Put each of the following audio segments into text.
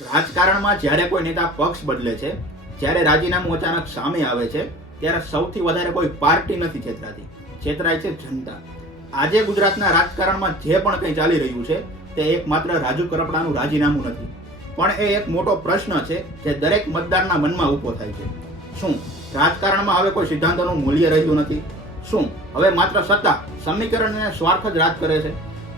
રાજકારણમાં જ્યારે કોઈ નેતા પક્ષ બદલે છે, જ્યારે રાજીનામું અચાનક સામે આવે છે, ત્યારે સૌથી વધારે કોઈ પાર્ટી નથી છેતરાતી, છેતરાય છે જનતા. આજે ગુજરાતના રાજકારણમાં જે પણ કંઈ ચાલી રહ્યું છે તે એકમાત્ર રાજુ કરપડાનું રાજીનામું નથી, પણ એ એક મોટો પ્રશ્ન છે જે દરેક મતદારના મનમાં ઊભો થાય છે. શું રાજકારણમાં હવે કોઈ સિદ્ધાંતોનું મૂલ્ય રહ્યું નથી? શું હવે માત્ર સત્તા, સમીકરણ અને સ્વાર્થ જ રાજ કરે છે?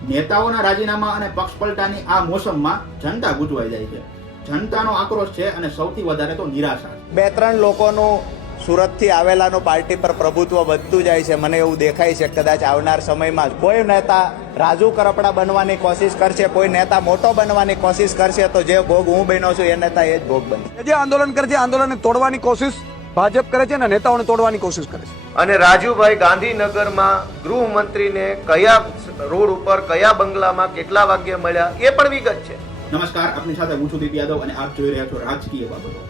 નેતાઓના રાજીનામા અને પક્ષપલટાની આ મોસમમાં જનતા ગૂંચવાઈ જાય છે. જનતાનો આક્રોશ છે અને સૌથી વધારે તો નિરાશા. 2-3 લોકોનું સુરતથી આવેલાનું પાર્ટી પર પ્રભુત્વ વધતું જાય છે. મને એવું દેખાય છે કદાચ આવનાર સમયમાં કોઈ નેતા રાજુ કરપડા બનવાની કોશિશ કરશે, કોઈ નેતા મોટો બનવાની કોશિશ કરશે તો જે ભોગ હું બન્યો છું એ નેતા એ જ ભોગ બનશે. જે આંદોલન કરે છે આંદોલનને તોડવાની કોશિશ ભાજપ કરે છે અને નેતાઓને તોડવાની કોશિશ કરે છે. અને રાજુભાઈ ગાંધીનગરમાં ગૃહમંત્રીને કયા રોડ ઉપર કયા બંગલામાં કેટલા વાગ્યે મળ્યા એ પણ વિગત છે. નમસ્કાર, આપની સાથે હું છું દીપ યાદવ અને આપ જોઈ રહ્યા છો રાજકીય બાબતો.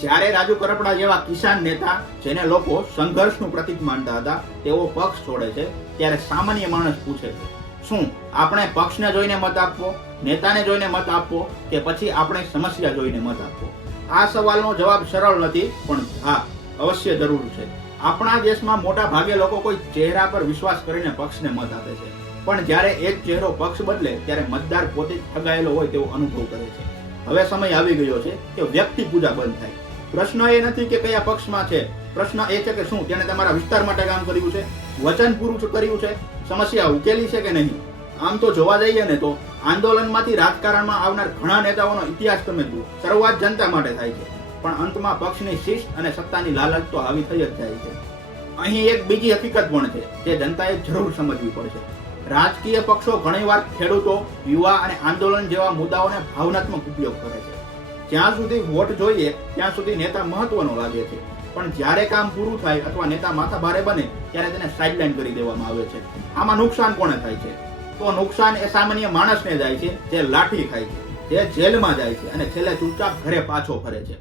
જ્યારે રાજુ કરપડા જેવા કિસાન નેતા, જેને લોકો સંઘર્ષનું પ્રતીક માનતા હતા, તેઓ પક્ષ છોડે છે, ત્યારે સામાન્ય માણસ પૂછે છે, શું આપણે પક્ષને જોઈને મત આપવો, નેતાને જોઈને મત આપવો, કે પછી આપણે સમસ્યા જોઈને મત આપવો? આ સવાલનો જવાબ સરળ નથી, પણ હા, અવશ્ય જરૂર છે. આપણા દેશમાં મોટા ભાગે લોકો કોઈ ચહેરા પર વિશ્વાસ કરીને પક્ષને મત આપે છે, પણ જ્યારે એક ચહેરો પક્ષ બદલે ત્યારે મતદાર પોતે જ ઠગાયેલો હોય તેવો અનુભવ કરે છે. હવે સમય આવી ગયો છે કે વ્યક્તિ પૂજા બંધ થાય. પ્રશ્ન એ નથી કે કયા પક્ષમાં છે, પ્રશ્ન એ છે કે શું તેણે તમારા વિસ્તાર માટે કામ કર્યું છે, વચન પૂરું કર્યું છે, સમસ્યા ઉકેલી છે કે નહીં. આમ તો જોવા જઈએ ને તો આંદોલનમાંથી રાજકારણમાં આવનાર ઘણા નેતાઓનો ઇતિહાસ તમે જુઓ. શરૂઆત જનતા માટે થાય છે, પણ અંતમાં પક્ષની શિસ્ત અને સત્તાની લાલચ તો આવી થઈ જ જાય છે. અહીં એક બીજી હકીકત પણ છે જે જનતાએ જરૂર સમજવી પડશે. રાજકીય પક્ષો ઘણીવાર ખેડૂતો, યુવા અને આંદોલન જેવા મુદ્દાઓને ભાવનાત્મક ઉપયોગ કરે છે. જ્યાં સુધી વોટ જોઈએ ત્યાં સુધી નેતા મહત્વનો લાગે છે, પણ જ્યારે કામ પૂરું થાય અથવા નેતા માથાભારે બને ત્યારે તેને સાઇડલાઇન કરી દેવામાં આવે છે. આમાં નુકસાન કોને થાય છે? તો નુકસાન એ સામાન્ય માણસને જાય છે, જે લાઠી ખાય છે, જે જેલમાં જાય છે અને છેલ્લે ચૂપચાપ ઘરે પાછો ફરે છે.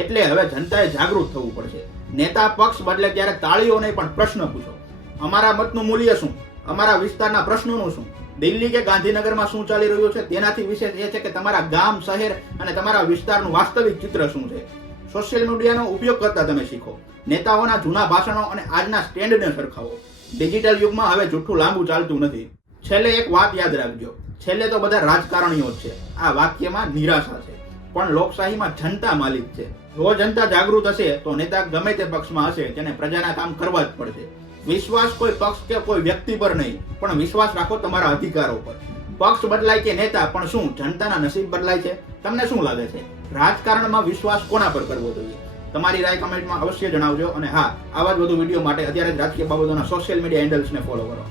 એટલે હવે જનતાએ જાગૃત થવું પડશે. નેતા પક્ષ બદલે ત્યારે તાળીઓ નહીં, પણ પ્રશ્ન પૂછો. અમારા મતનું મૂલ્ય શું? અમારા વિસ્તારના પ્રશ્નોનું શું? દિલ્હી કે ગાંધીનગરમાં શું ચાલી રહ્યું છે તેનાથી વિશેષ એ છે કે તમારા ગામ, શહેર અને તમારા વિસ્તારનું વાસ્તવિક ચિત્ર શું છે. સોશિયલ મીડિયાનો ઉપયોગ કરતા તમે શીખો. નેતાઓના જૂના ભાષણો અને આજના સ્ટેન્ડને સરખાવો. ડિજિટલ યુગમાં હવે જૂઠું લાંબુ ચાલતું નથી. છેલ્લે એક વાત યાદ રાખજો, છેલ્લે તો બધા રાજકારણીઓ જ છે. આ વાક્યમાં નિરાશા છે, પણ લોકશાહીમાં જનતા માલિક છે. જો જનતા જાગૃત હશે તો નેતા ગમે તે પક્ષમાં હશે તેને પ્રજાના કામ કરવા જ પડશે. વિશ્વાસ કોઈ પક્ષ કે કોઈ વ્યક્તિ પર નહીં, પણ વિશ્વાસ રાખો તમારા અધિકારો પર. પક્ષ બદલાય કે નેતા, પણ શું જનતાના નસીબ બદલાય છે? તમને શું લાગે છે, રાજકારણમાં વિશ્વાસ કોના પર કરવો જોઈએ? તમારી રાય કમેન્ટમાં અવશ્ય જણાવજો. અને હા, આવા જ વધુ વિડીયો માટે અત્યારે જ રાજકીય બાબતોના સોશિયલ મીડિયા હેન્ડલ્સને ફોલો કરો.